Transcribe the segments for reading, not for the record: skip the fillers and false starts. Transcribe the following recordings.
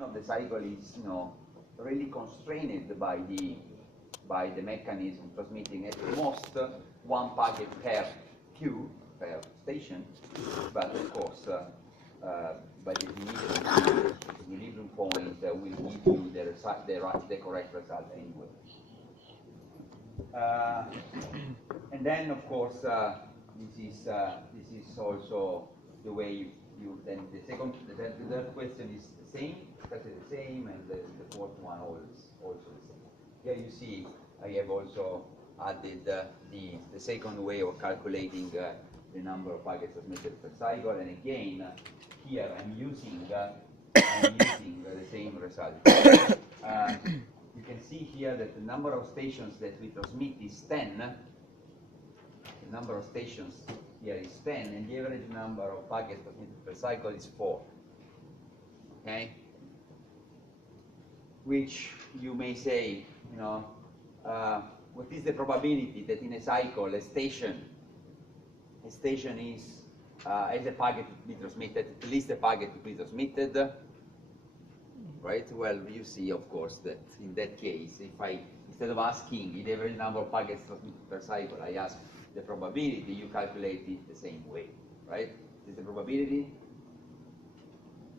of the cycle is, really constrained by the mechanism transmitting at most one packet per queue, per station, but of course, by definition, the equilibrium point will give you the correct result anyway. And then, of course, this is also the way you then the third question is the same, exactly the same, and the fourth one also the same. Here you see I have also added the second way of calculating the number of packets transmitted per cycle, and again here I'm using the same result. You can see here that the number of stations that we transmit is 10. The number of stations here is 10, and the average number of packets transmitted per cycle is 4. Okay? Which you may say, what is the probability that in a cycle a station is as a packet to be transmitted, at least a packet to be transmitted, right? Well, you see, of course, that in that case, if instead of asking the average number of packets transmitted per cycle, I ask the probability, you calculate it the same way, right? Is the probability?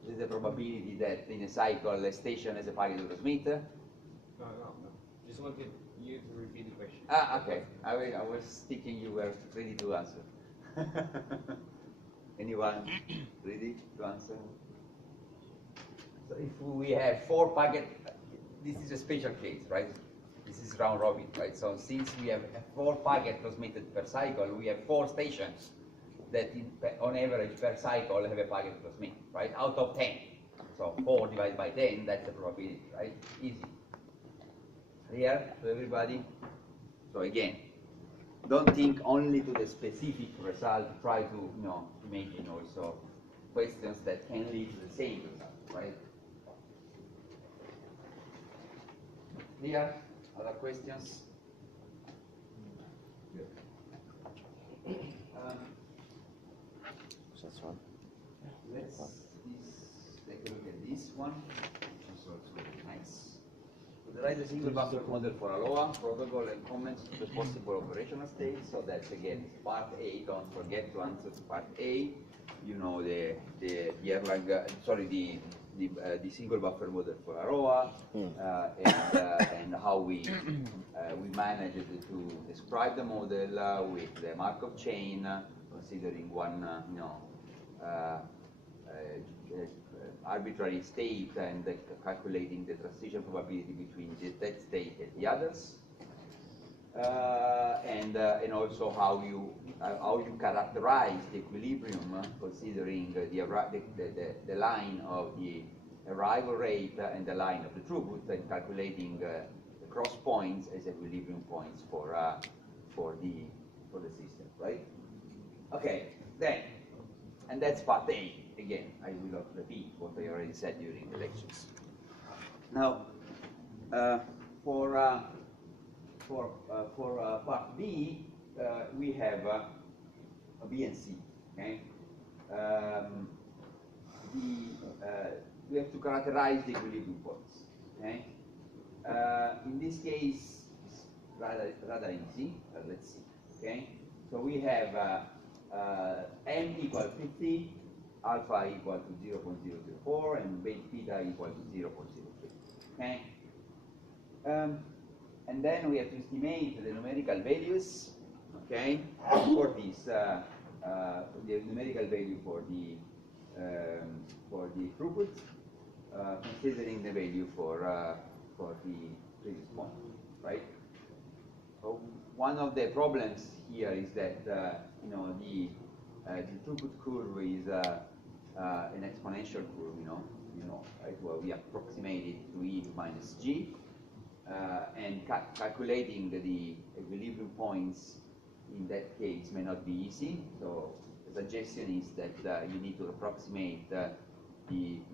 Is the probability that in a cycle a station has a packet to transmit? No. Just wanted you to repeat the question. Okay. I was thinking you were ready to answer. Anyone ready to answer? So if we have 4 packets, this is a special case, right? This is round robin, right? So since we have 4 packets transmitted per cycle, we have 4 stations that on average per cycle have a packet to transmit, right? Out of 10. So 4 divided by 10, that's the probability, right? Easy. Clear to everybody? So again, don't think only to the specific result, try to imagine also questions that can lead to the same result, right? Clear? Other questions? That's one. Let's take a look at this one. So it's really nice. To derive the single buffer model for ALOA protocol and comments to the possible operational states. So that's again part A. Don't forget to answer to part A. You know the Erlang, the single buffer model for AROA, and how we managed to describe the model with the Markov chain, considering one arbitrary state and calculating the transition probability between that state and the others, and also how you characterize the equilibrium, considering the line of the arrival rate and the line of the throughput, and calculating the cross points as equilibrium points for the system, right? Okay, then, and that's part A. Again, I will not repeat what I already said during the lectures. Now, for part B, we have a B and C. Okay, we have to characterize the equilibrium points. Okay, in this case, it's rather easy. Let's see. Okay, so we have m equal 50, alpha equal to 0.004, and beta equal to 0.03. Okay. And then we have to estimate the numerical values, okay, for this, the numerical value for the throughput, considering the value for the previous point, right? So one of the problems here is that the throughput curve is an exponential curve, right? Where we approximate it to e minus g. And calculating the equilibrium points in that case may not be easy. So the suggestion is that you need to approximate the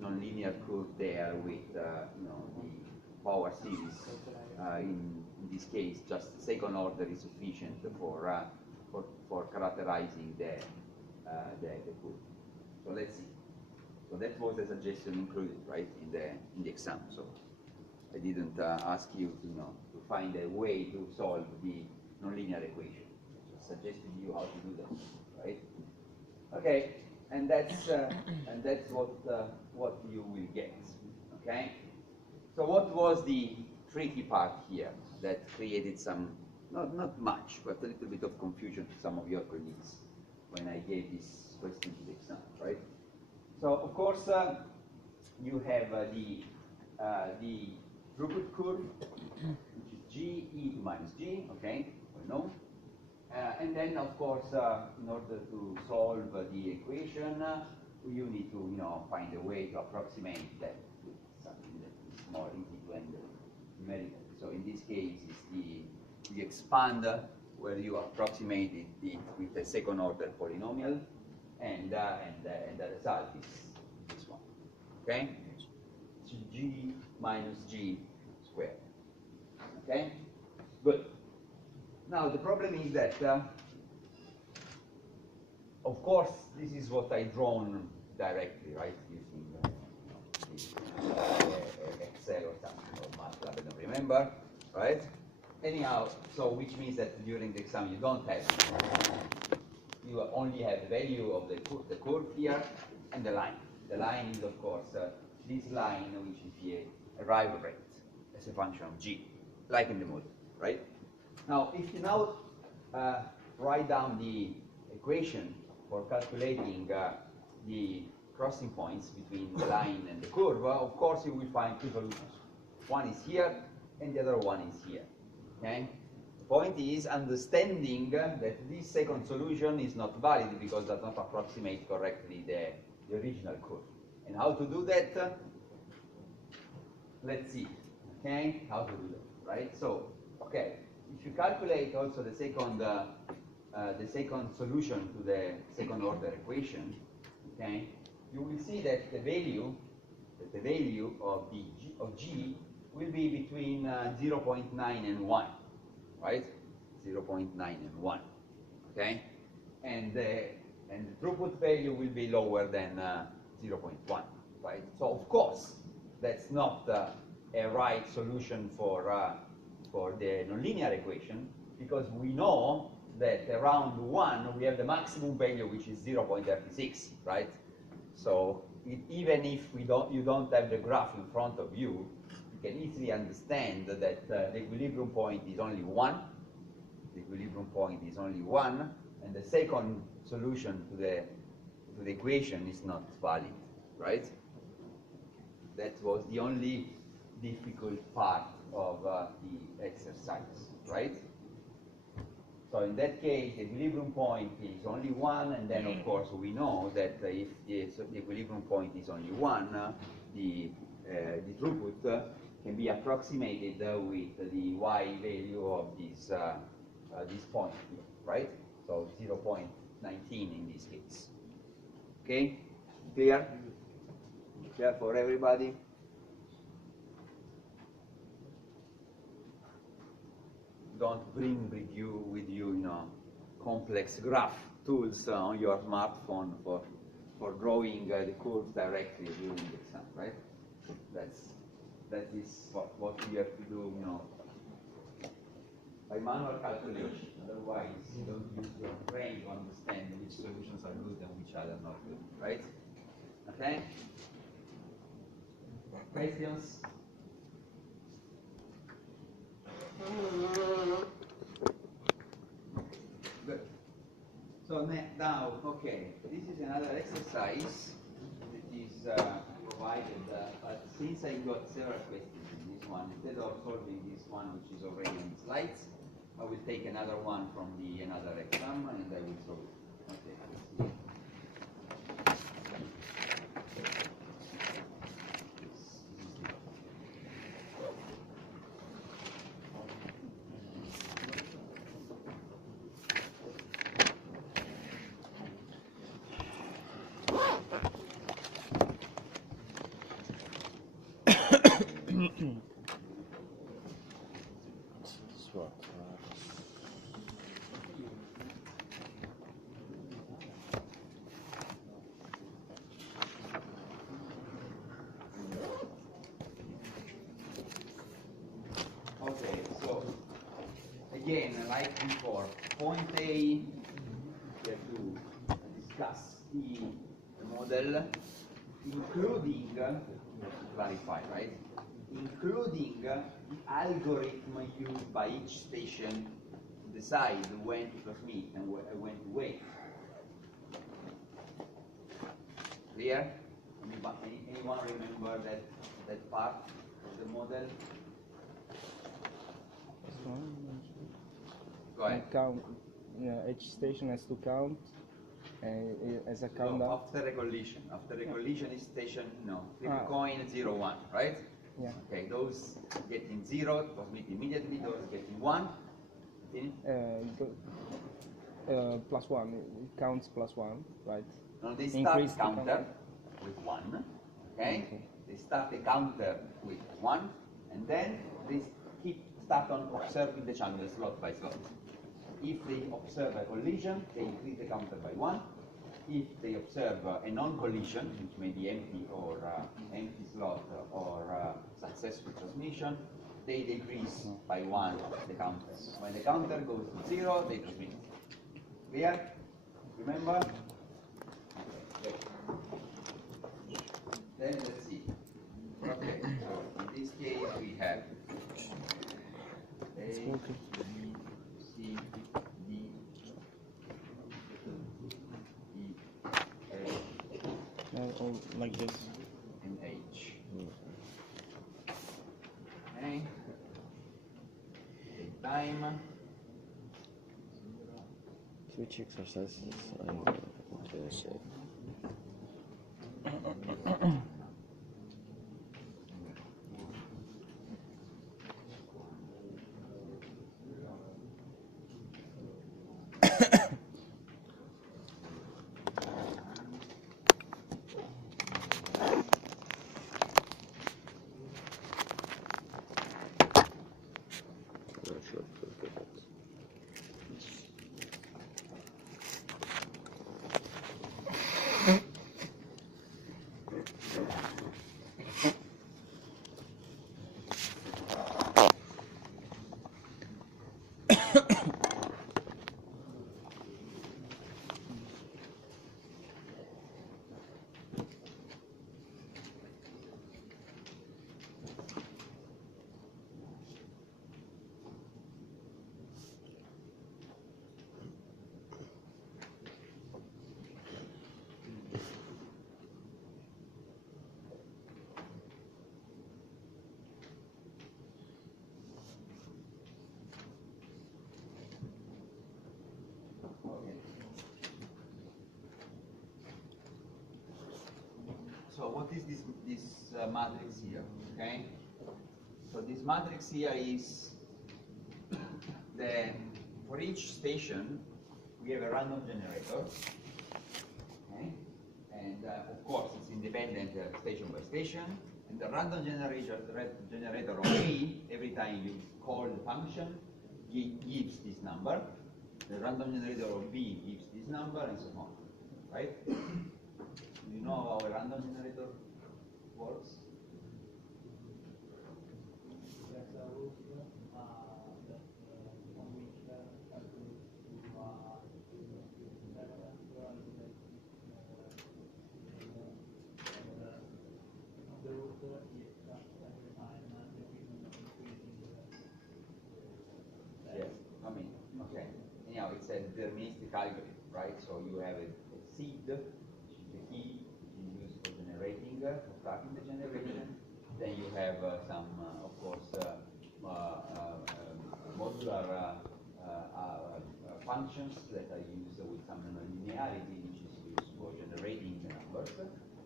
nonlinear curve there with the power series. In this case, just the second order is sufficient for characterizing the curve. So let's see. So that was a suggestion included, right, in the exam. So I didn't ask you to, to find a way to solve the nonlinear equation. I just suggested you how to do that, right? Okay, and that's what you will get. Okay. So what was the tricky part here that created some, not much, but a little bit of confusion to some of your colleagues when I gave this question to the exam, right? So of course you have the throughput curve, which is G e to minus G, okay, we know. And then of course in order to solve the equation, you need to find a way to approximate that with something that is more easy to handle numerically. So in this case, it's the expander where you approximate it with a second order polynomial, and the result is this one. Okay? It's G minus G squared. Okay? Good. Now the problem is that, of course, this is what I drawn directly, right, using Excel or something, or MATLAB, I don't remember, right? Anyhow, so which means that during the exam you don't have, you only have the value of the curve here and the line. The line is, of course, this line, which is the arrival rate as a function of G, like in the model, right? Now, if you now write down the equation for calculating the crossing points between the line and the curve, of course you will find two solutions. One is here, and the other one is here. Okay? The point is understanding that this second solution is not valid because it does not approximate correctly the original curve. And how to do that? Let's see. Okay? How to do that, right? So, okay. If you calculate also the second solution to the second order equation, okay, you will see that the value of G will be between 0.9 and 1, right? 0.9 and 1, okay? And the throughput value will be lower than 0.1, right? So of course, that's not a right solution for the nonlinear equation, because we know that around 1 we have the maximum value, which is 0.36, right? So even if you don't have the graph in front of you, you can easily understand that the equilibrium point is only 1. The equilibrium point is only 1, and the second solution to the equation is not valid, right? That was the only difficult part of the exercise, right? So in that case, the equilibrium point is only 1, and then of course we know that if the equilibrium point is only 1, the throughput can be approximated with the y value of this point here, right? So 0.19 in this case. Okay, clear? Clear for everybody? Don't bring with you, complex graph tools on your smartphone for drawing the curves directly during the exam, right? That is what we have to do, by manual calculation. Otherwise, you don't use your brain to understand which solutions are good and which are not good, right? Okay? Questions? Good. So now, okay, this is another exercise that is provided, but since I got several questions in this one, instead of solving this one, which is already on the slides, I will take another one from another exam and I will solve it. Okay, let's see. again, like before, point A, we have to discuss the model, including, clarify, right? Including the algorithm used by each station to decide when to transmit and when to wait. Clear? Anyone remember that part of the model? Go ahead. Count. Each station has to count as a countdown. No, after a collision. After a collision is station, flip a coin 0, 1, right? Yeah. Okay, those getting 0 transmit immediately, those getting 1. +1, it counts +1, right? Now they Increase start the counter with 1, okay? They start the counter with 1, and then they start on observing the channel slot by slot. If they observe a collision, they increase the counter by 1. If they observe a non-collision, which may be empty or empty slot or successful transmission, they decrease by 1 the counter. When the counter goes to 0, they transmit. Clear? Remember? Okay. Then let's see. Okay, so in this case we have A, B, C, D, E, A, Like this. and H. Okay. Take time. Switch exercises and interesting. So what is this matrix here? Okay. So this matrix here is for each station we have a random generator. Okay. And of course it's independent station by station. And the random generator of A, every time you call the function, gives this number. The random generator of B gives this number, and so on. Right? Do you know how a random generator works? Yes, I mean, okay. Anyhow, it's a deterministic algorithm, right? So you have a seed, which is the key used for generating, for tracking the generation. Then you have some, of course, modular functions that are used with some linearity, which is used for generating the numbers.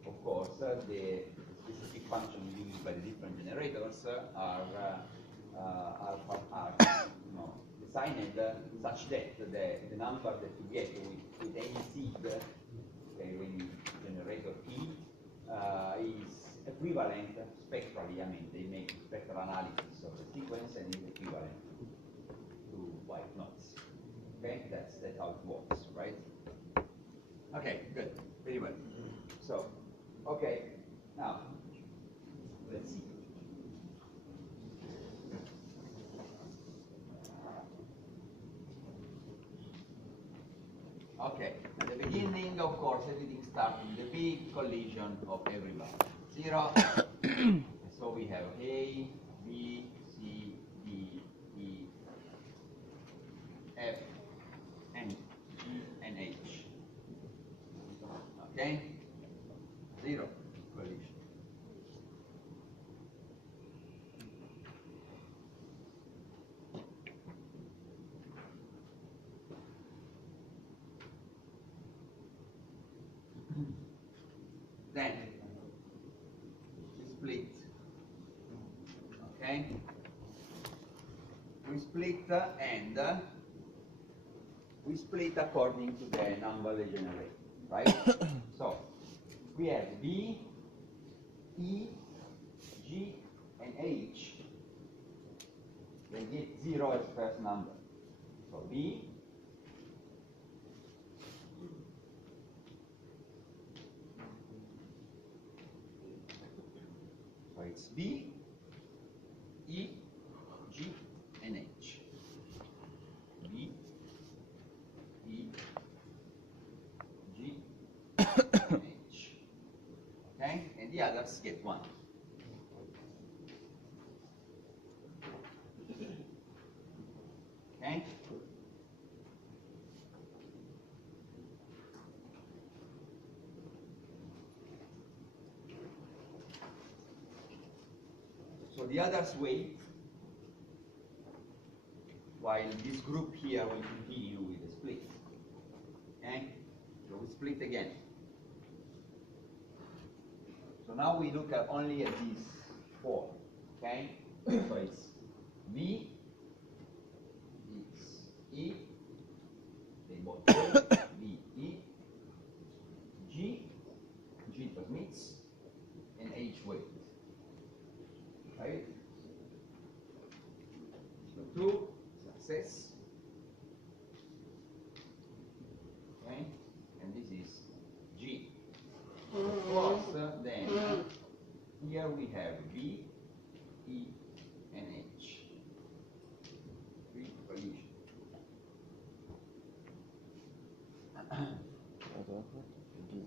Of course, the specific functions used by the different generators are designed such that the number that you get with any seed, okay, when you generator P, is equivalent spectrally. I mean, they make spectral analysis of the sequence and is equivalent to white noise. Okay, that's how it works, right? Okay, good, very well. So, okay, now let's see. Okay, at the beginning, of course, everything starts with a big collision of everybody. 0. So we have A, B, C, D, E, F, and G, and H. Okay? 0 collision. Then we split. Okay? We split and we split according to the number generated, right? So we have B, E, G, and H. They get 0 as first number. So B, so it's B, E, G, and H. B, E, G, and H. Okay? And the others get 1. Okay? So the others wait, while this group here will continue with the split. Okay? So we split again. So now we look at only at these 4. Okay? So it's B, it's E, they both wait, B, E, G transmits, and H wait. Right? So 2, success. Okay? And this is G. Of course, then here we have B, E, and H. 3 collision.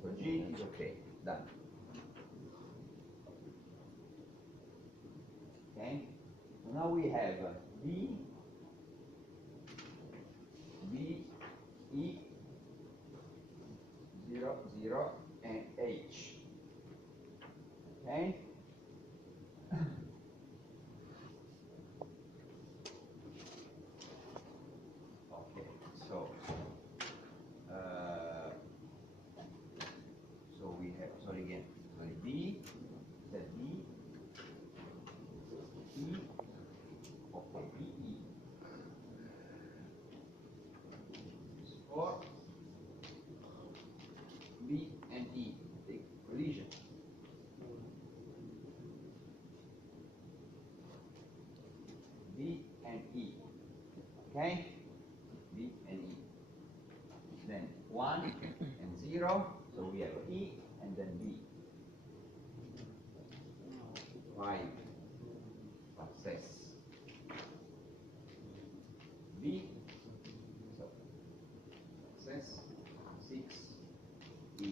So G is okay, done. Okay? So now we have B, E, 0, 0, and H. Okay? Okay, so we have, sorry again, sorry, B, that B, E, okay, B, E. 4, B and E, take collision. B and E, okay? B and E. Then 1 and 0, so we have E and then B. 5, success. B, so success. 6, E.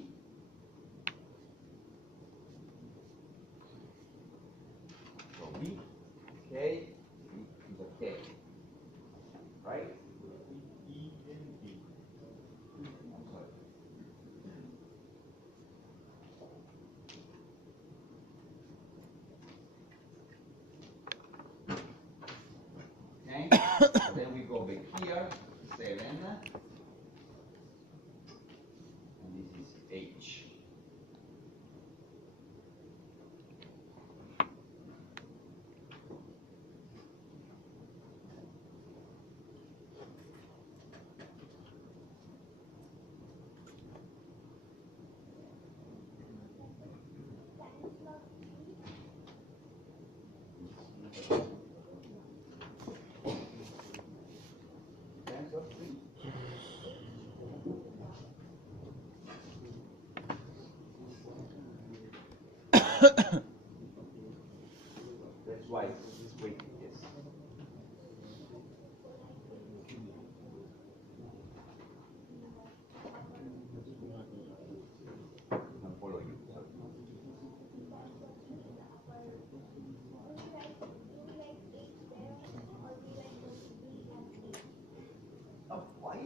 So B, okay, B is okay. Right? E and B. I'm sorry. Okay? So then we go back here, 7. And this is H. That's why it's waiting, yes.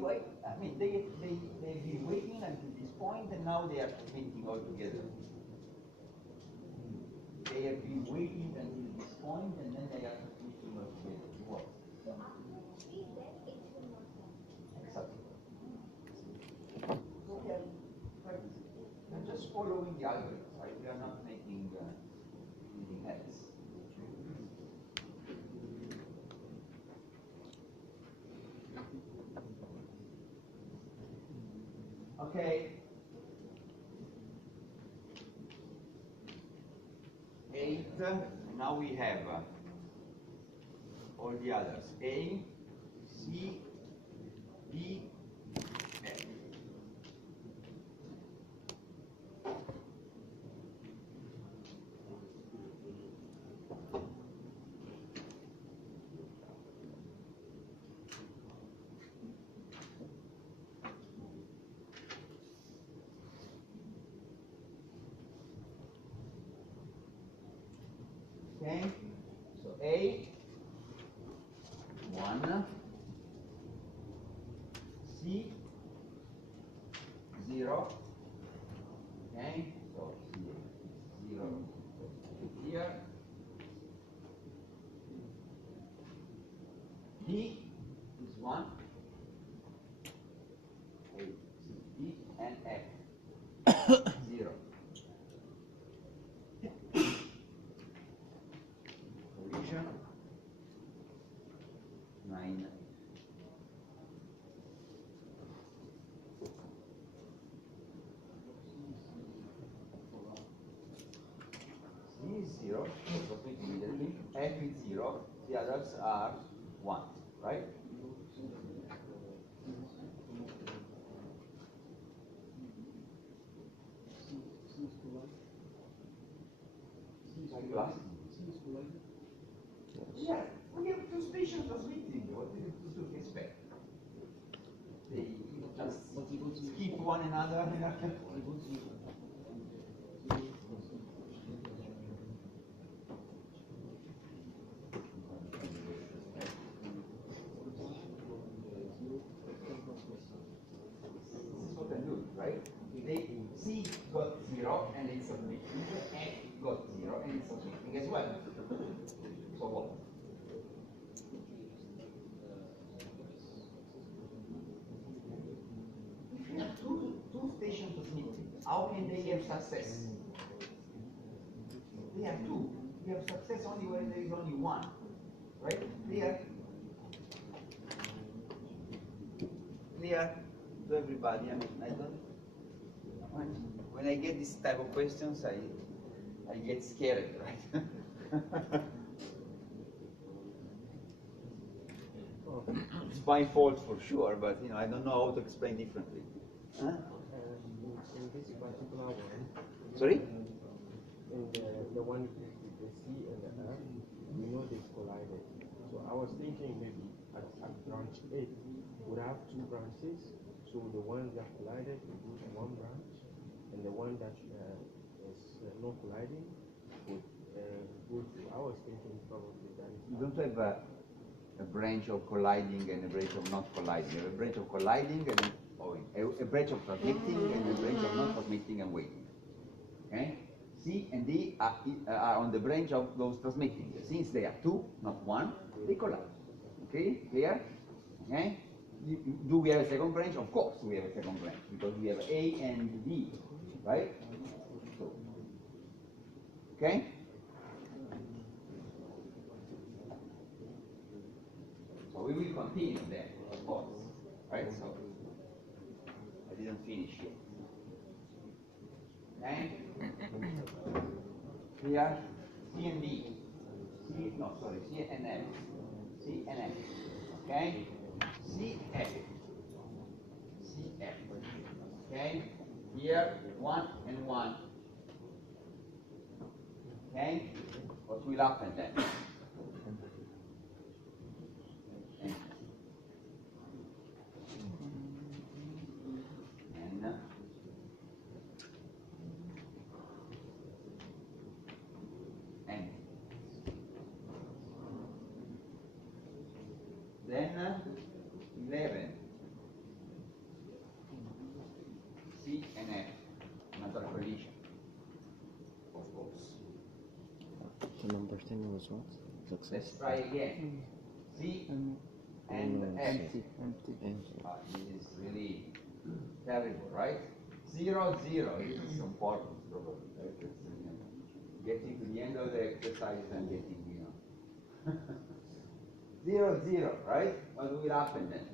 anyway, I mean, they've been waiting until this point, and now they are meeting all together. They have been waiting until this point, and then they are meeting all together. What? So after 3, then H will not come. Exactly. So we are just following the algorithm, right? We are not making anything else. Okay. 8, and now we have all the others. A, C, D, F. Okay, so A, 1, C, 0, okay, so here, 0 here, D is 1, A, C, D, and F, 0. Collision, 9. C is 0, so immediately. F is 0, the others are 1, right? Plus? Yeah, we have two stations transmitting. What do you expect? They just skip one another. This is what I'm doing, right? They C got 0 and it's submitting, F got 0 and it's submitting as well. So what? If you have two stations transmitting, how can they have success? They have two. You have success only when there is only one, right? Clear? Clear to everybody? I mean, I don't. When I get this type of questions, I get scared, right? It's my fault for sure, but I don't know how to explain differently. Huh? In this particular one, Sorry? in the one with the C and the F, we know they've collided. So I was thinking maybe at branch 8, would have 2 branches. So the one that collided would go to one branch, and the one that is not colliding would go to. I was thinking probably that is. You don't have a branch of colliding and a branch of not colliding. You have a branch of colliding and a branch of transmitting and a branch of not transmitting and waiting. Okay? C and D are on the branch of those transmitting. Since they are 2, not 1, they collide. Okay? Clear? Okay? Do we have a second branch? Of course we have a second branch because we have A and D, right? So, okay? So we will continue there, of course, right? So I didn't finish yet. Okay? Here, C and D. C and F. C and F. Okay? C, F. C, F. Okay? Here, 1 and 1. Okay? What will happen then? Then 11. everything was what? Let's Success. try again. C And and No, F. empty, empty. Empty. This is really terrible, right? 0, 0. This is on purpose, probably. Right? Getting to the end of the exercise and getting, 0, 0, right? What will happen then?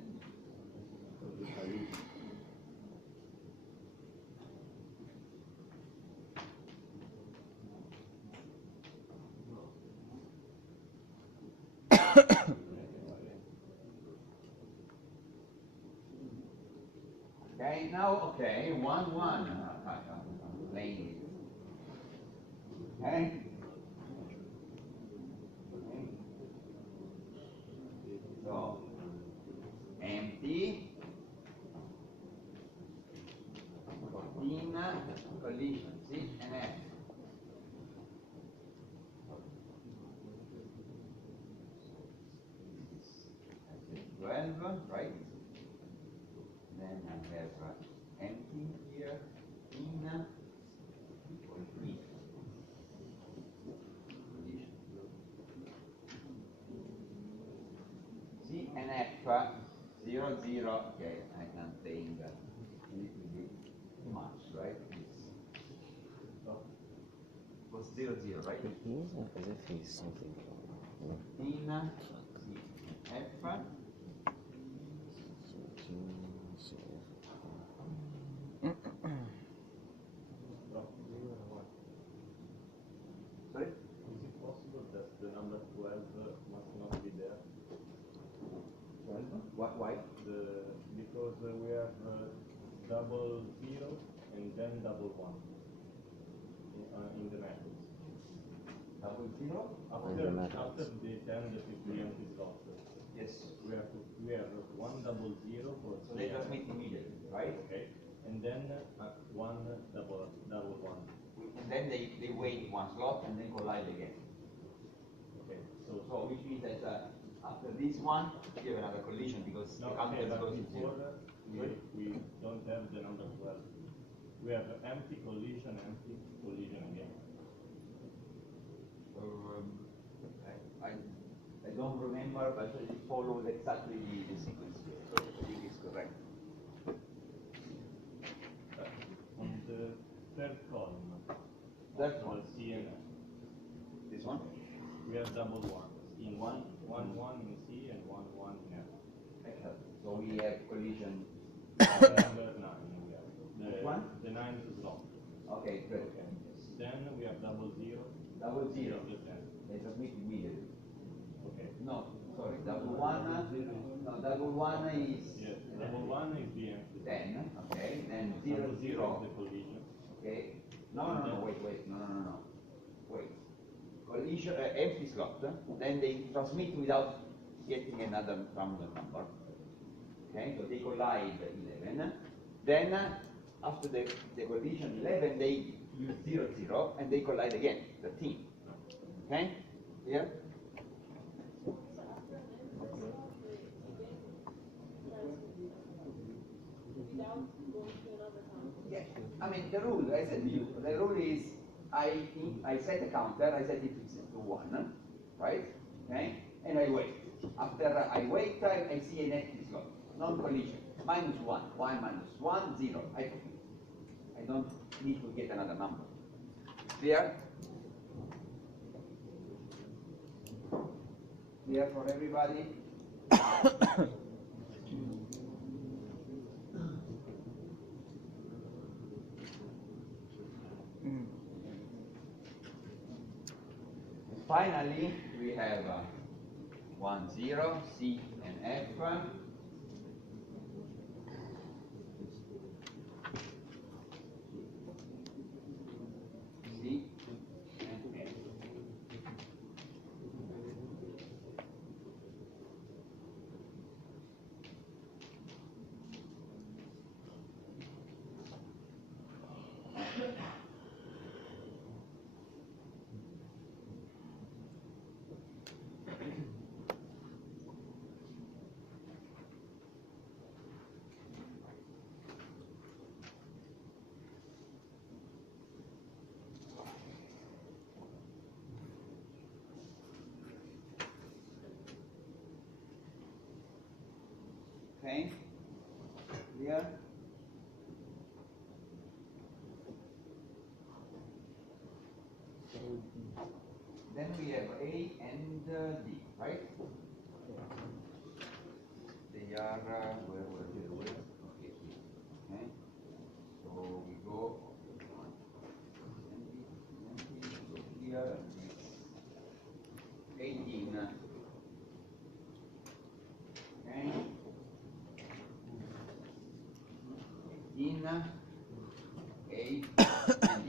Okay, now, okay, 1, 1. I'm playing it. Okay? So, empty, 14, collision, C and F. 12, right? Then I have empty here, in, complete. Condition. C and F, 0, 0, okay, I can think a little bit too much, right? Was 0, 0, right? He is as if he's something. In, C, F, sorry? Is it possible that the number 12 must not be there? 12, why? Because we have double 0 and then double 1 in the methods. Double 0? After the 10 that is the empty slot, Yes. we have one double 0 for So they transmit immediately, right? okay, and then one double 1. And then they wait one slot and then collide again. Okay, So which means that after this one, you have another collision because the no, counter okay, but goes to before 0. we don't have the number 12. We have empty collision again. I don't remember, but it follows exactly the sequence here. So I think it's correct. On the third column, That one. C and F, This one? we have double 1s. In one in C and 1 in F. Excellent. So we have collision. Number 9 we have. Which one? The 9th slot. Okay, good. Okay. Then we have double 0. Double 0. The 10. They transmit immediately. Okay. No, sorry. Double 1. No, double 1 is Yes. Double 1 is the empty. 10. Okay. Then 0, Double 0. is the collision. Okay. No, wait. No. Wait. Collision, empty slot. Then they transmit without getting another random number. Okay, so they collide 11. Then after the collision 11, they use 0, 0, and they collide again, 13. Okay? Here? Yeah, I mean, the rule, I said to you, the rule is I set a counter, I set it to 1, right? Okay? And I wait. After I wait, I see an empty slot, non-collision, -1, 1 minus 1, 0. I don't need to get another number. Clear? Clear for everybody? Finally, we have 1, 0, C and F. C and F. Okay? Clear? Then we have A and D, right? They are, where were they? Okay, here. Okay? So we go, go here, 18. Okay? 18, A and D.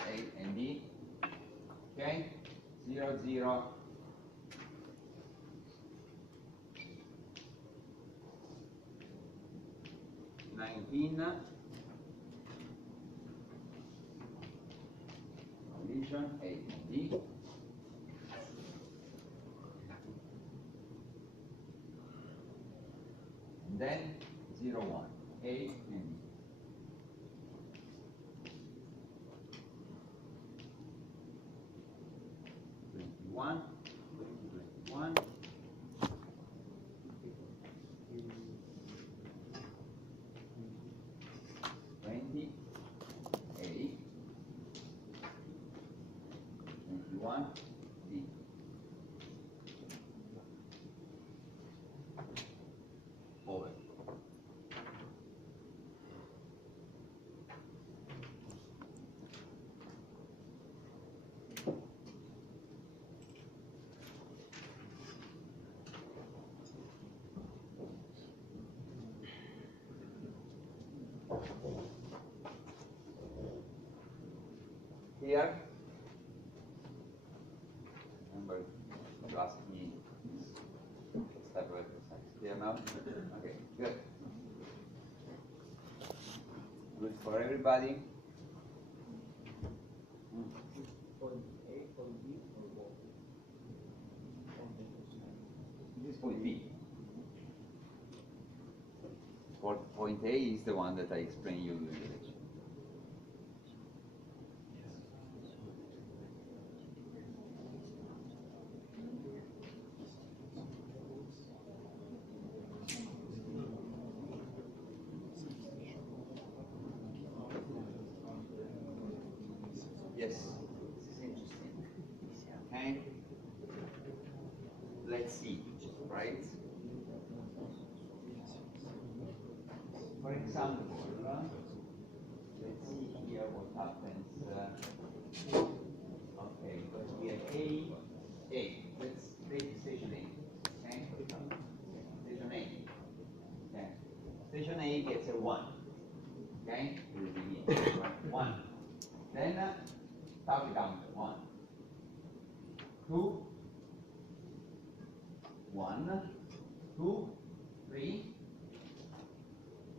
A and D. Okay? 0, 0. 19. Condition A and D. And then 0, 1. A and D. One, 21. 20, A, 21, D. Over. Here, remember you asked me this type of exercise. Clear now? Okay, good. Good for everybody. This is point B. Point A is the one that I explained you during the lecture. Yes, this is interesting. Okay, let's see, right? For example, let's see here what happens. Okay, because we have A. Let's take station A. Okay, station A. Okay, station A gets a 1. Okay, it will begin 1. Then start the count 1, 2, 1, 2, 3.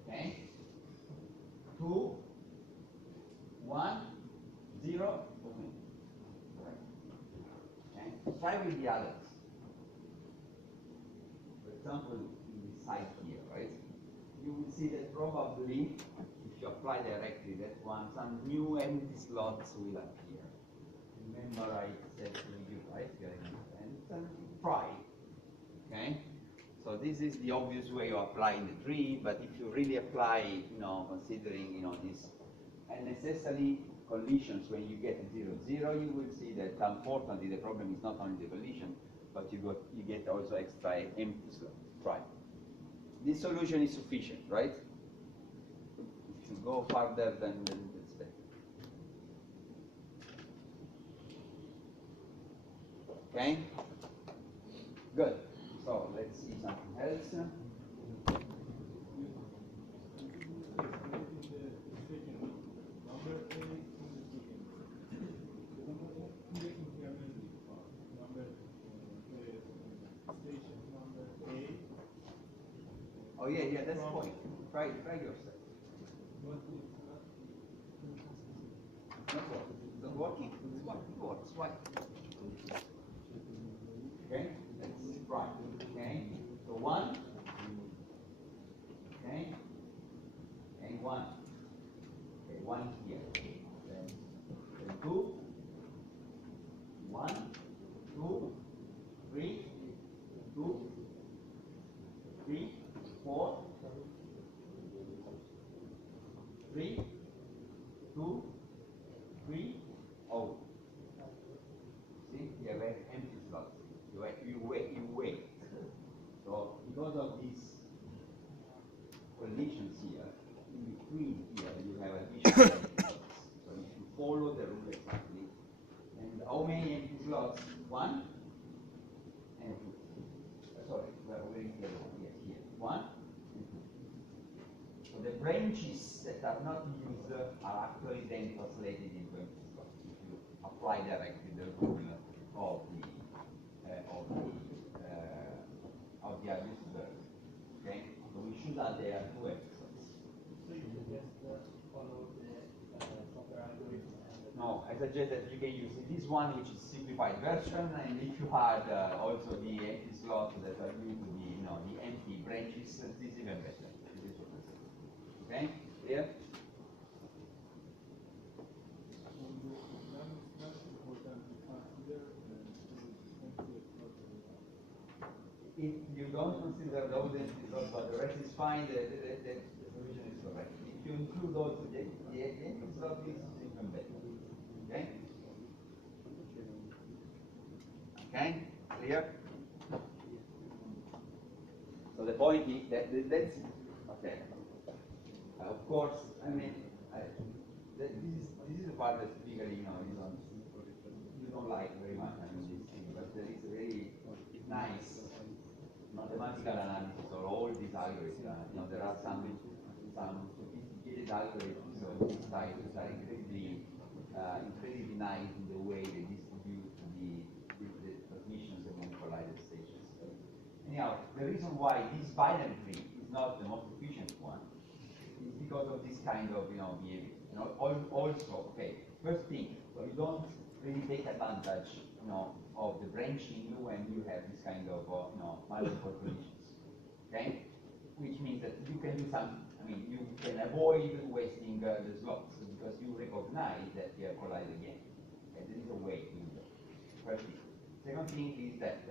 Okay, 2, 1, 0. Okay, try with the others. For example, in this side here, right? You will see that probably, if you apply directly that one, some new empty slots will appear. Remember I said to you, right? And try. Okay? So this is the obvious way of applying the tree, but if you really apply, considering, these unnecessary collisions when you get 0, 0, you will see that unfortunately the problem is not only the collision, but you get also extra empty slots. Try. This solution is sufficient, right? If you go further, then it's better. Okay? Good. So let's see something else. Oh yeah, that's the point. Try yourself. It's not working. It works. Why? Okay, let's try. Okay, so 1. Okay, and 1. Okay, 1 here. Then 2. 1, 2, 3. Oh. See, you have empty slots. You wait. So because of these conditions here, in between here you have additional empty slots. So if you follow the rule exactly, and how many empty slots? 1 and 2. Sorry, we are already here. Yes, here. 1 and 2. So the branches that are not used are actually then translated into empty slots if you apply directly the rule of the abuse verb. Okay? So we should add there 2 empty slots. So you should just follow the software algorithm. No, I suggest that you can use this one, which is simplified version, and if you add also the empty slots that are due to the, the empty branches, this is even better. This is what I say. Okay, clear? If you don't consider those empty slots, but the rest is fine, the solution is correct. If you include also the empty slot, this is even better. Okay? Okay? Clear? So the point is that's okay. Of course, I mean, this is the part that typically you don't like very much. I mean, this thing, but there is a very nice mathematical analysis of all these algorithms. There are some sophisticated algorithms of this type that are incredibly nice in the way they distribute the transmissions among collided stations. Anyhow, the reason why this binary tree is not the most efficient one is because of this kind of behavior. Also, okay, first thing, so you don't really take advantage of the branching when you have this kind of multiple collisions. Okay? Which means that you can do you can avoid wasting the slots because you recognize that they are collided again. Okay? There is a way to do that. First thing. Second thing is that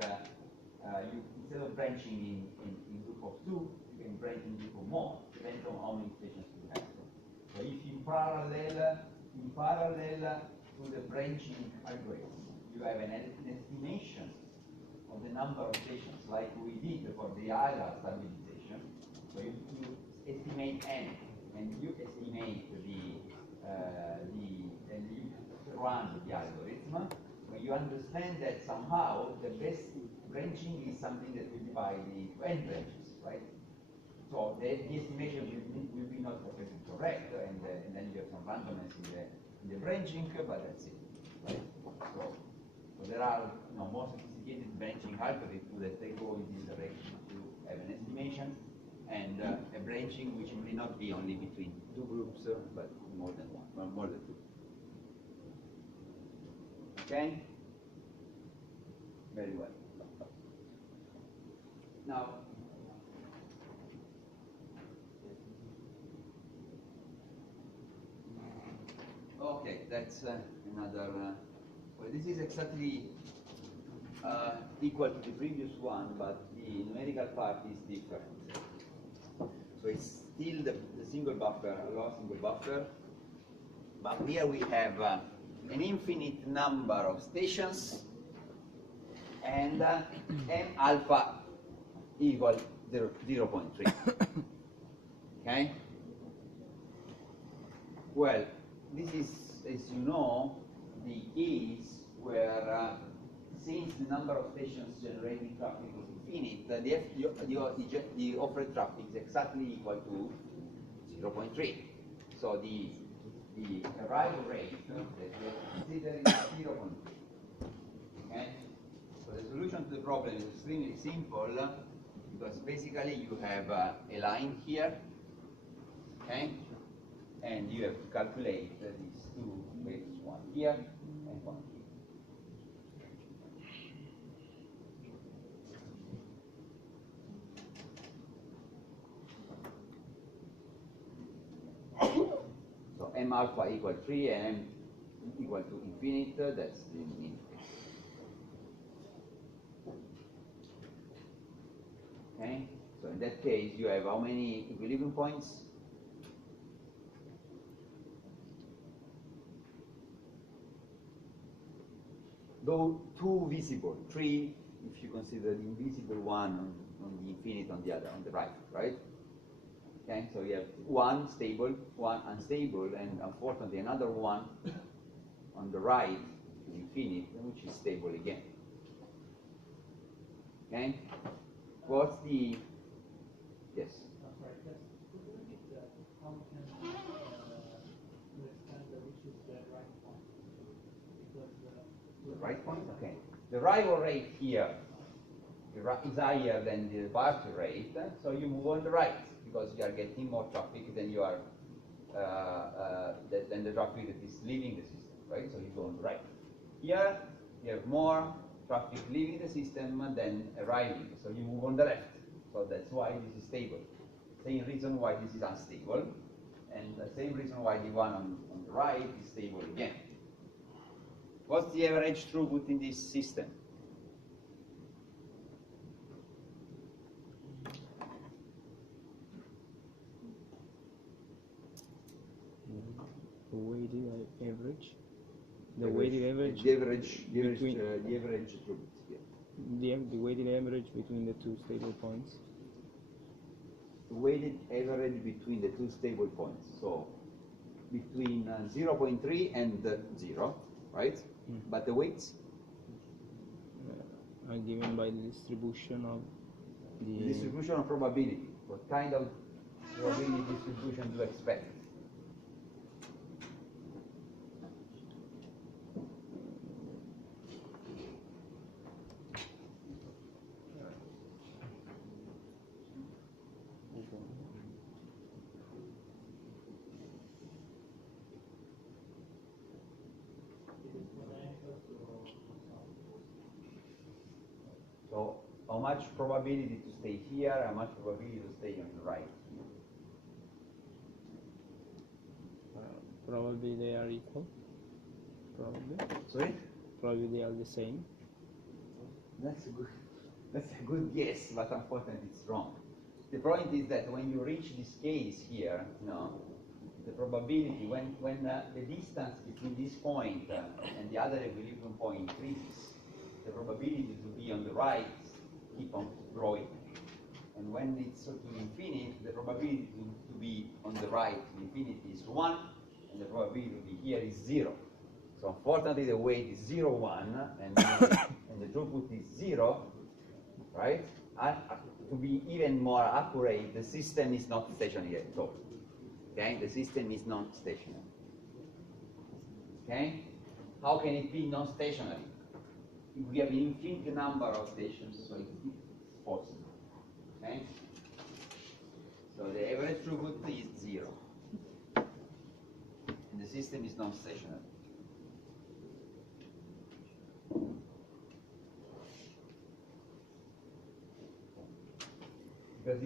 you instead of branching in group of 2, you can branch in group of more, depending on how many stations you have. So if in parallel to the branching algorithm, you have an estimation of the number of stations, like we did for the Euler stabilization. So you estimate n, and you estimate and you run the algorithm. But you understand that somehow the best branching is something that will divide into n branches, right? So the estimation will be not perfectly correct, and then you have some randomness in the branching, but that's it, right? So there are more sophisticated branching algorithms that they go in this direction to have an estimation and a branching which may not be only between 2 groups, but more than one, more than 2. Okay? Very well. Now, okay, that's another. Well, this is exactly equal to the previous one, but the numerical part is different. So it's still the single buffer, a low single buffer, but here we have an infinite number of stations and m alpha equal 0.3. Okay? Well, this is, as you know, the case where since the number of stations generating traffic is infinite, the offered traffic is exactly equal to 0.3. So the arrival rate that we are considering is 0.3. Okay? So the solution to the problem is extremely simple because basically you have a line here, okay? And you have to calculate these 2 waves, one here and one here. So m alpha equal 3 and m equal to infinite, that's the mean. Okay, so in that case you have how many equilibrium points? though two visible, three if you consider the invisible one on the infinite on the other, on the right, right? Okay, so you have one stable, one unstable, and unfortunately another one on the right, the infinite, which is stable again. Okay? What's the, yes? I'm sorry, just could you repeat how can you extend which is the right point? Because The right point? Okay. The arrival rate here is higher than the departure rate, so you move on the right because you are getting more traffic than you are than the traffic that is leaving the system, right? So you go on the right. Here you have more traffic leaving the system than arriving, so you move on the left. So that's why this is stable. Same reason why this is unstable, and the same reason why the one on the right is stable again. What's the average throughput in this system? The weighted average. The weighted average. The average between the average throughput. Yeah. the weighted average between the two stable points. The weighted average between the two stable points. So between 0.3 and 0, right? But the weights? Are given by the distribution of The distribution of probability. What kind of probability distribution do you expect? So how much probability to stay here, how much probability to stay on the right? Probably they are equal. Probably. Sorry? Probably they are the same. That's a good guess, but unfortunately it's wrong. The point is that when you reach this case here, the probability, when the distance between this point and the other equilibrium point increases, the probability to be on the right keep on growing. And when it's to infinite, the probability to be on the right to infinity is 1, and the probability to be here is 0. So unfortunately the weight is 0, 1, and the throughput is 0, right? To be even more accurate, the system is not stationary at all. Okay, the system is not stationary. Okay, how can it be non-stationary? We have an infinite number of stations, so it's possible. Okay, so the average throughput is 0, and the system is non-stationary. Because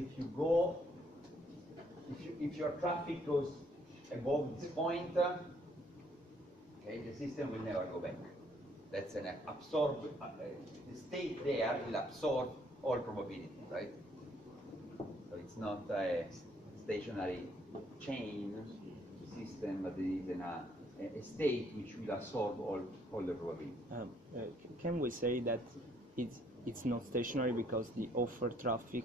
if your traffic goes above this point, okay, the system will never go back. That's an the state there will absorb all probability, right? So it's not a stationary chain system, but it is a state which will absorb all the probability. Can we say that it's not stationary because the offer traffic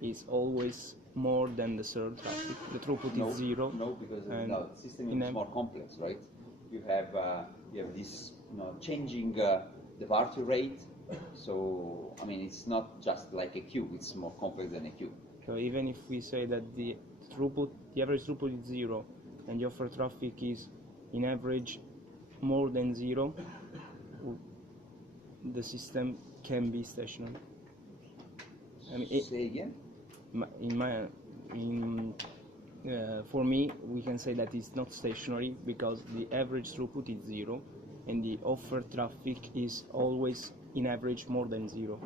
is always more than the served traffic? The throughput is 0. No, because the system is more complex, right? You have this changing departure rate. So I mean, it's not just like a queue; it's more complex than a queue. So even if we say that the average throughput is 0, and the offer traffic is in average more than 0, the system can be stationary. I mean, say again. For me, we can say that it's not stationary because the average throughput is 0, and the offer traffic is always in average more than 0.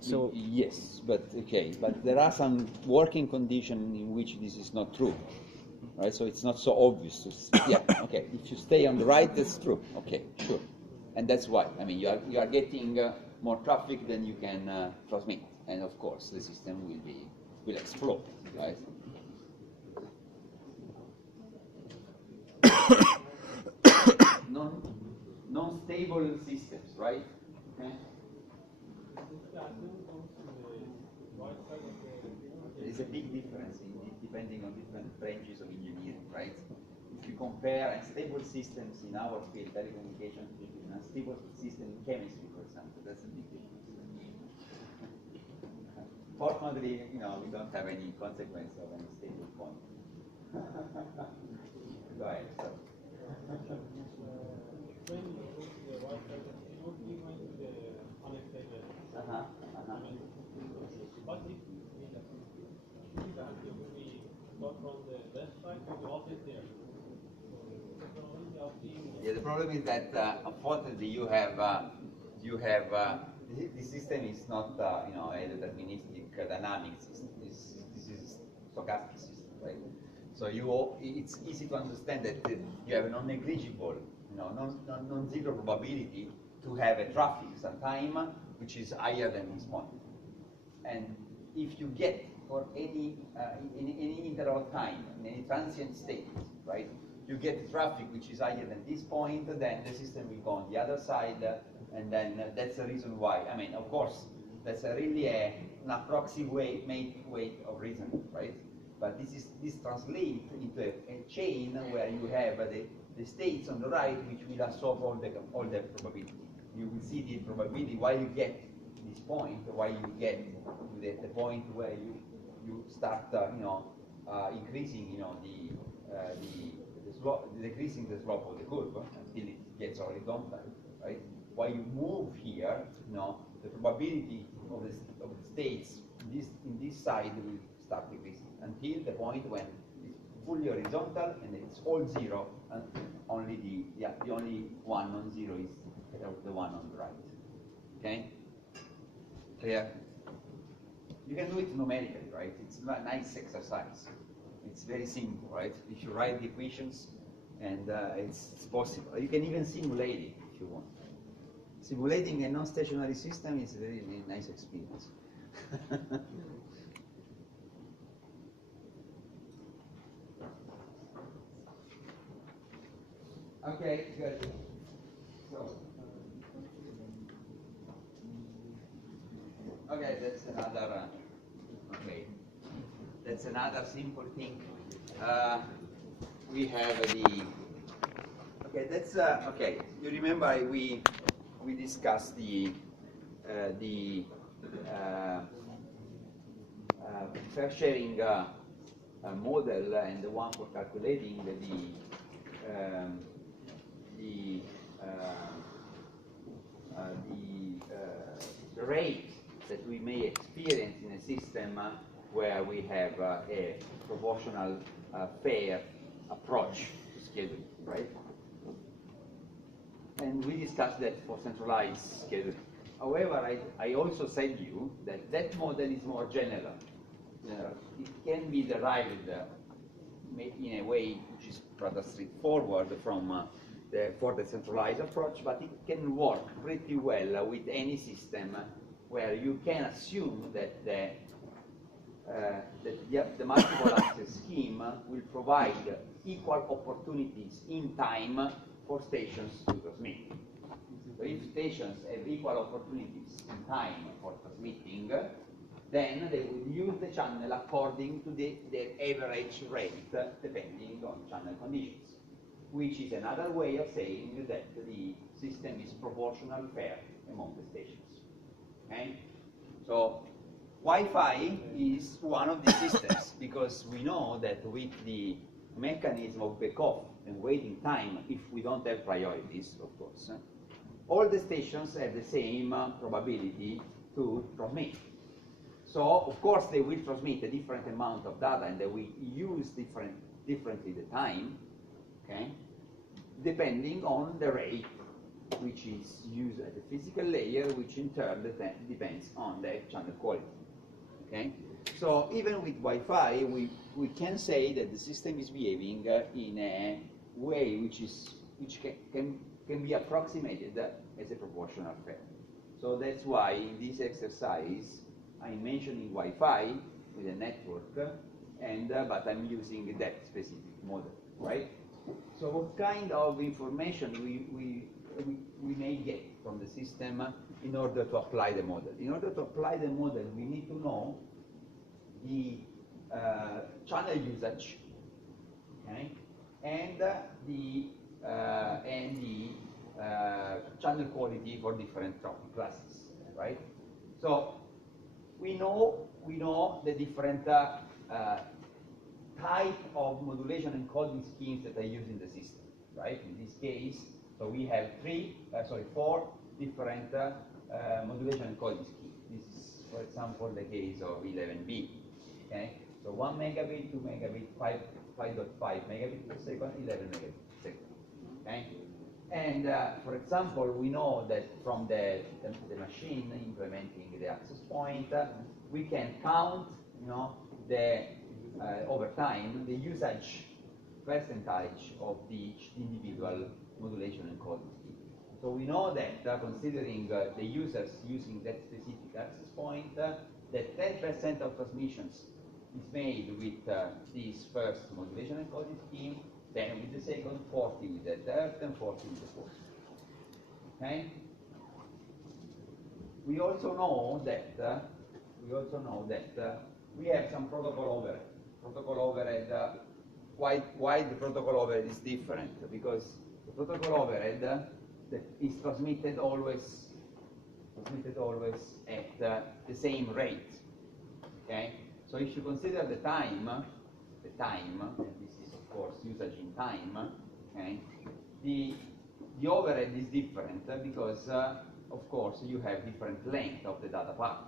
So yes, but there are some working conditions in which this is not true, right? So it's not so obvious. Okay. If you stay on the right, that's true. Okay, sure, and that's why. I mean, you are getting more traffic than you can transmit, and of course the system will explode, right? Non-stable stable systems, right? Okay. There is a big difference depending on different branches of engineering, right? If you compare unstable systems in our field, telecommunications, and unstable system in chemistry, for example, that's a big difference. Fortunately, we don't have any consequence of any stable point. Go ahead. What if we start from the left side to the office there? Yeah, the problem is that unfortunately you have the system is not a deterministic dynamic system. This is stochastic system, right? So it's easy to understand that you have a non-negligible, non-zero probability to have a traffic sometime which is higher than this point. And if you get for any in any interval of time, in any transient state, right, you get traffic which is higher than this point, then the system will go on the other side, and then that's the reason why. I mean, of course, that's really an approximate way of reasoning, right? But this translates into a chain where you have the states on the right which will absorb all the probability. You will see the probability while you get this point, while you get to the point where you start increasing the slope, decreasing the slope of the curve until it gets horizontal, right? While you move here, the probability of the states in this side will start decreasing until the point when it's fully horizontal and it's all zero, and only the only one non-zero is the one on the right. Okay? Clear? You can do it numerically, right? It's a nice exercise. It's very simple, right? If you write the equations, and it's possible. You can even simulate it if you want. Simulating a non-stationary system is a very nice experience. Okay, good. So, okay, that's another. Okay, that's another simple thing. We have the. Okay, that's okay. You remember we discussed the fair sharing model and the one for calculating the rate that we may experience in a system where we have a proportional fair approach to scheduling, right? And we discussed that for centralized scheduling. However, I also said to you that that model is more general. It can be derived in a way which is rather straightforward for the centralized approach, but it can work pretty well with any system where you can assume that the multiple access scheme will provide equal opportunities in time for stations to transmit. So if stations have equal opportunities in time for transmitting, then they will use the channel according to their average rate, depending on channel conditions, which is another way of saying that the system is proportional fair among the stations. Okay? So Wi-Fi is one of these systems because we know that with the mechanism of backoff and waiting time, if we don't have priorities, of course, all the stations have the same probability to transmit. So, of course, they will transmit a different amount of data and they will use differently the time, okay, depending on the rate which is used at the physical layer, which in turn depends on the channel quality. Okay? So even with Wi-Fi, we can say that the system is behaving in a way which can be approximated as a proportional fair. So that's why in this exercise I'm mentioning Wi-Fi with a network, but I'm using that specific model, right? So what kind of information we we may get from the system in order to apply the model. In order to apply the model, we need to know the channel usage, okay, and the channel quality for different traffic classes, right? So we know the different type of modulation and coding schemes that are used in the system, right? In this case, so we have four different modulation and coding schemes. This is, for example, the case of 11B. Okay, so 1 megabit, 2 megabit, 5.5 megabit per second, 11 megabit per second. Okay, and for example, we know that from the machine implementing the access point, we can count, the over time the usage percentage of each individual modulation and coding scheme. So we know that considering the users using that specific access point, that 10% of transmissions is made with this first modulation and coding scheme, then with the second 40 with the third, and 40 with the fourth. Okay. We also know that we have some protocol overhead. Protocol overhead. Why the protocol overhead is different? Because the protocol overhead that is transmitted always at the same rate. Okay. So if you consider the time, and this is of course usage in time, okay, the overhead is different because of course you have different length of the data path.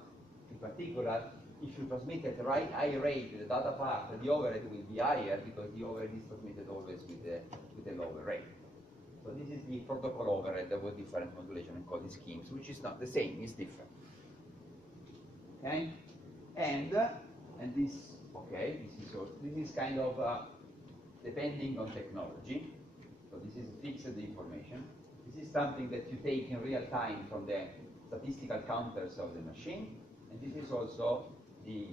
In particular, if you transmit at a high rate the data path, the overhead will be higher because the overhead is transmitted always with a lower rate. So this is the protocol overhead with different modulation and coding schemes, which is not the same, it's different. Okay, and this is kind of depending on technology. So this is fixed information. This is something that you take in real time from the statistical counters of the machine, and this is also the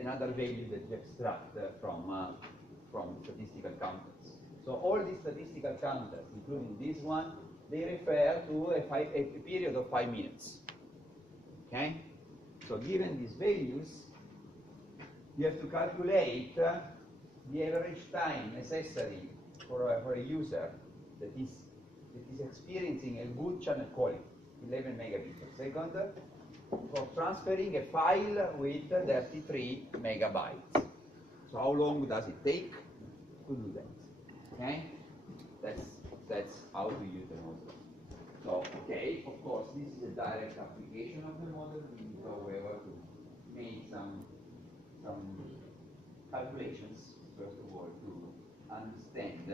another value that you extract from statistical counters. So all these statistical counters, including this one, they refer to a period of 5 minutes. Okay? So given these values, you have to calculate the average time necessary for a user that is experiencing a good channel quality, 11 megabits per second, for transferring a file with 33 megabytes. So how long does it take to do that? Okay, that's how to use the model. So okay, of course, this is a direct application of the model. We need, however, to make some calculations first of all to understand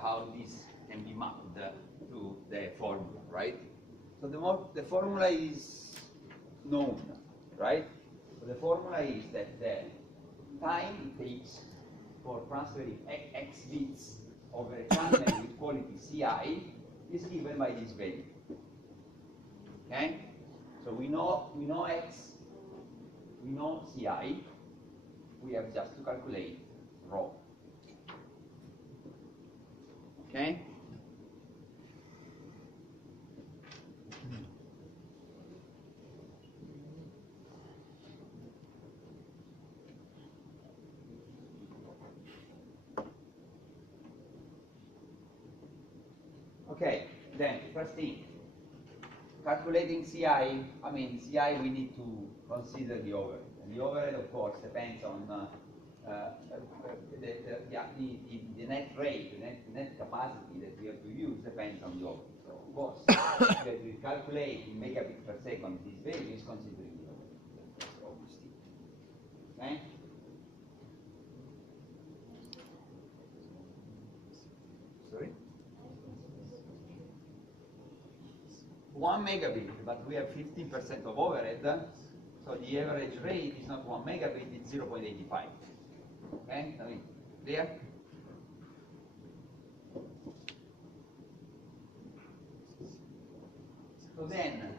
how this can be mapped to the formula, right? So the formula is known, right? So the formula is that the time it takes for transferring x bits over a channel with quality Ci is given by this value. Okay? So we know x, we know Ci, we have just to calculate rho. Okay? Okay, then first thing, calculating CI, CI we need to consider the overhead. And the overhead, of course, depends on the net rate, the net capacity that we have to use depends on the overhead. So, of course, that we calculate in megabits per second, this value is considering the overhead, obviously. Okay? Sorry? 1 megabit, but we have 15% of overhead, so the average rate is not 1 megabit, it's 0.85. Okay, clear? So then,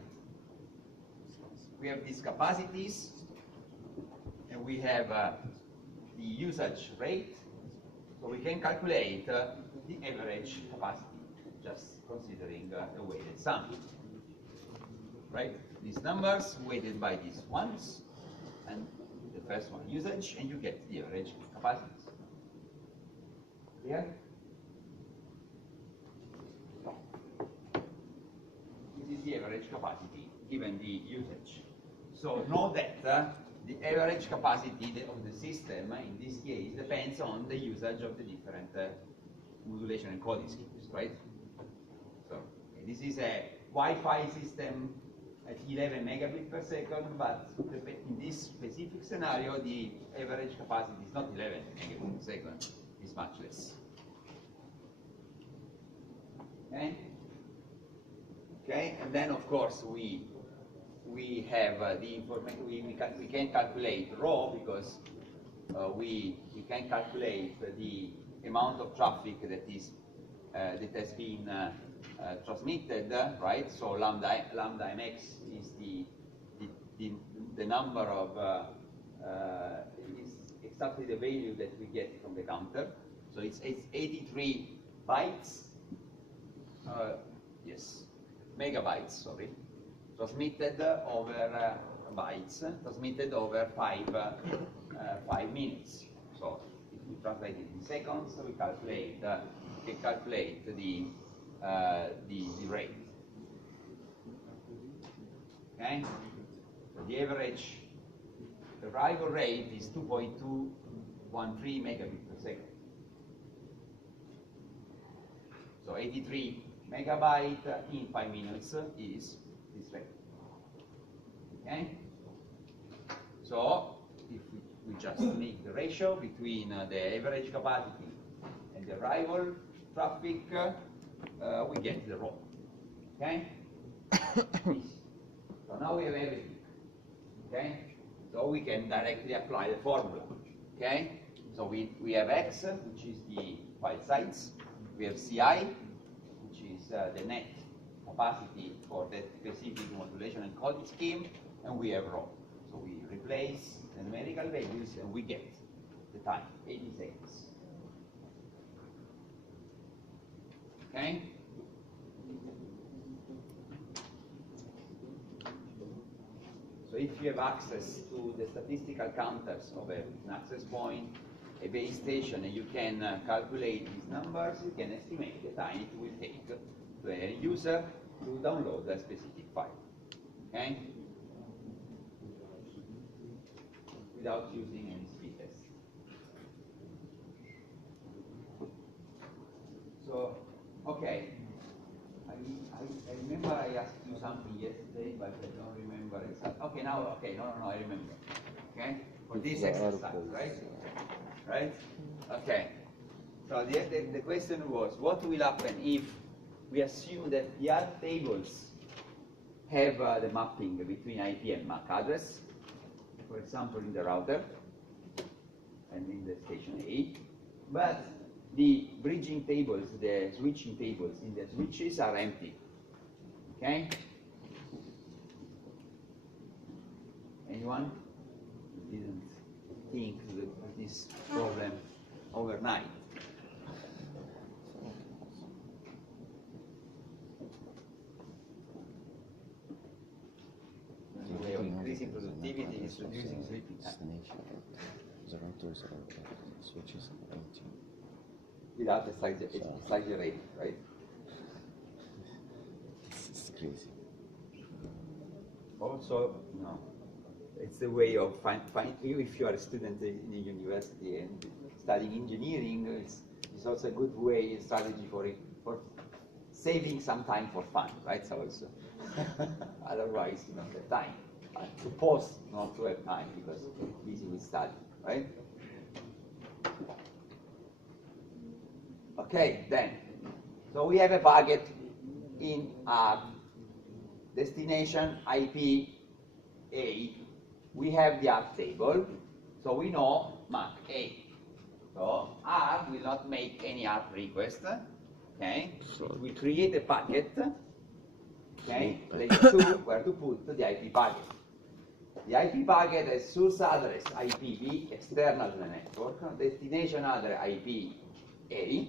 we have these capacities, and we have the usage rate. So we can calculate the average capacity, just considering the weighted sum. Right? These numbers weighted by these ones, and the first one usage, and you get the average capacities. Clear? This is the average capacity given the usage. So know that the average capacity of the system in this case depends on the usage of the different modulation and coding schemes, right? So this is a Wi-Fi system at 11 megabits per second, but in this specific scenario, the average capacity is not 11 megabits per second, it's much less. Okay? Okay, and then of course we have the information. We can calculate rho because we can calculate the amount of traffic that has been transmitted, right? So lambda mx is the number of is exactly the value that we get from the counter. So it's 83 bytes. Yes, megabytes. Sorry, transmitted over bytes, transmitted over 5 minutes. So if we translate it in seconds, we calculate the rate. Okay, so the average arrival rate is 2.213 megabits per second. So 83 megabyte in 5 minutes is this rate. Okay? So if we just make the ratio between the average capacity and the arrival traffic, we get the rho. Okay? So now we have everything. Okay? So we can directly apply the formula. Okay? So we have X, which is the file size. We have CI, which is the net capacity for that specific modulation and coding scheme, and we have rho. So we replace the numerical values and we get the time, 80 seconds. Okay? So if you have access to the statistical counters of an access point, a base station, and you can calculate these numbers, you can estimate the time it will take to a user to download a specific file. Okay? Without using any speed test. So, okay. I remember I asked you something yesterday, but I don't remember exactly. Okay, now, okay, no, I remember. Okay? For this exercise, right? Right? Okay. So the question was, what will happen if we assume that the alt tables have the mapping between IP and MAC address, for example, in the router and in the station A, but the bridging tables, the switching tables in the switches are empty. Okay? Anyone didn't think of this problem overnight? The way of increasing productivity is reducing sleeping time. The routers are switches empty. Without a slide array, right? It's crazy. Also, it's a way of if you are a student in a university and studying engineering, it's also a good way, strategy for saving some time for fun, right? So also, otherwise you don't have time. Suppose not to have time because you're busy with study, right? Okay, then, so we have a packet in our destination IP A. We have the ARP table, so we know MAC A. So ARP will not make any ARP request, okay? So we create a packet, okay, layer 2, where to put the IP packet. The IP packet has source address IPv, external to the network, destination address IP A,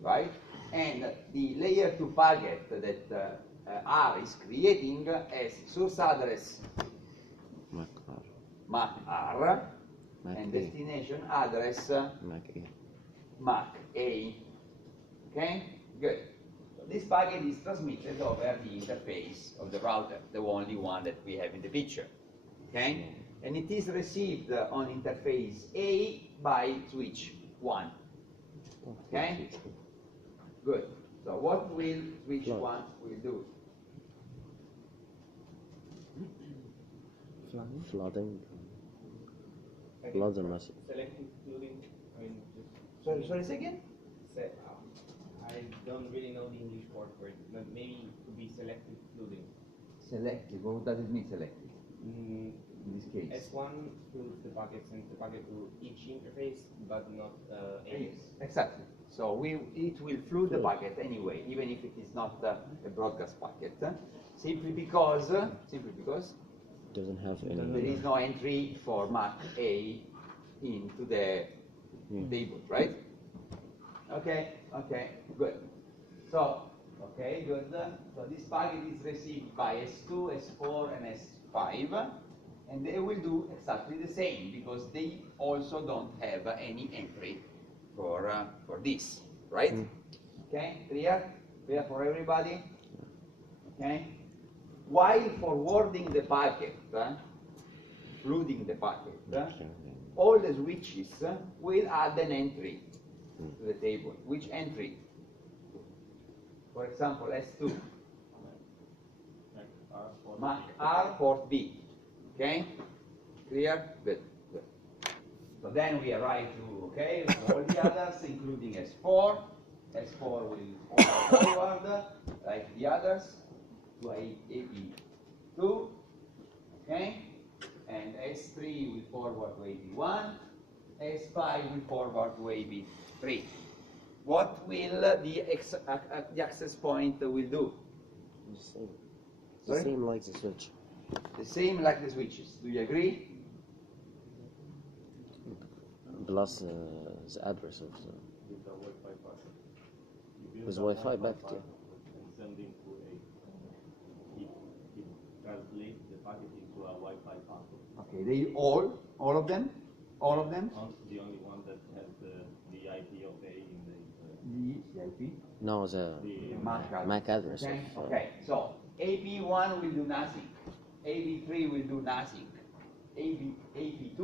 right? And the layer 2 packet that R is creating has source address Mac R. MAC R Mac and A. destination address Mac A. MAC A. Okay? Good. This packet is transmitted over the interface of the router, the only one that we have in the picture. Okay? And it is received on interface A by switch 1. Okay? Good. So what will switch 1 will do? Flooding. Flood the message. Selective flooding. I mean, just Sorry, say again? I don't really know the English word for it, but maybe it could be selective flooding. Selective. What does it mean selective Mm, in this case? S1 flows the packet, sends the packet to each interface, but not Yes, exactly. So it will flood the packet anyway, even if it is not a broadcast packet, simply because Doesn't have there any. is no entry for MAC A into the table, right? Okay, good. So, okay, good. So this packet is received by S2, S4, and S5, and they will do exactly the same because they also don't have any entry for this, right? Okay, clear? Clear for everybody? Okay. While forwarding the packet, flooding the packet, all the switches will add an entry to the table. Which entry? For example, S2. MAC R port B. Okay? Clear? Good. Good. So then we arrive to, okay, all the others, including S4. S4 will forward, like the others, to AP2. Okay? And S3 will forward to AP1. S5 will forward to AP3. What will the access point will do? The same. Sorry? Same like the switch. The same like the switches. Do you agree? Plus the address of the. With the Wi-Fi packet. You build With a Wi-Fi back to- packet and sending to it translates the packet into a Wi-Fi packet. Okay, they all of them? All of them? The only one that has the IP of A in The IP? No, the the MAC address. MAC address Okay, of. okay. So AP1 will do nothing. AP3 will do nothing. AP2